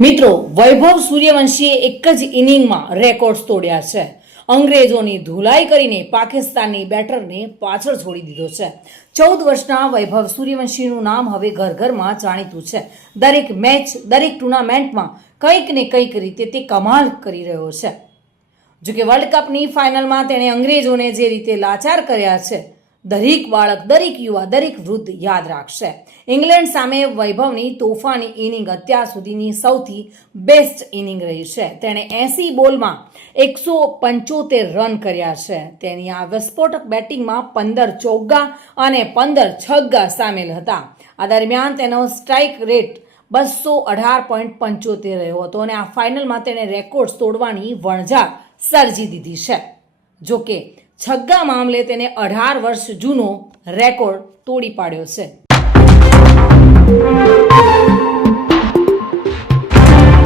મિત્રો, વૈભવ સૂર્યવંશીએ એક જ ઇનિંગમાં રેકોર્ડ્સ તોડ્યા છે. અંગ્રેજોની ધુલાઈ કરીને પાકિસ્તાનની બેટરને પાછળ છોડી દીધો છે. 14 વર્ષના વૈભવ સૂર્યવંશીનું નામ હવે ઘર ઘરમાં જાણીતું છે. દરેક મેચ, દરેક ટુર્નામેન્ટમાં કંઈક ને કંઈક રીતે તે કમાલ કરી રહ્યો છે. જોકે વર્લ્ડ કપની ફાઇનલમાં તેણે અંગ્રેજોને જે રીતે લાચાર કર્યા છે, દરેક બાળક, દરેક યુવા, દરેક વૃદ્ધ યાદ રાખશે. ઇંગ્લેન્ડ સામે વૈભવની તોફાની ઇનિંગ અત્યાર સુધીની સૌથી બેસ્ટ ઇનિંગ રહી છે. તેણે 80 બોલમાં 175 રન કર્યા છે. તેની આ વિસ્ફોટક બેટિંગમાં 15 ચોગ્ગા અને 15 છગ્ગા સામેલ હતા. આ દરમિયાન તેનો સ્ટ્રાઇક રેટ 218.75 રહ્યો હતો અને આ ફાઇનલમાં તેણે રેકોર્ડ તોડવાની વણઝાર સર્જી દીધી છે. જોકે છગ્ગા મામલે તેને 18 વર્ષ જૂનો રેકોર્ડ તોડી પાડ્યો છે.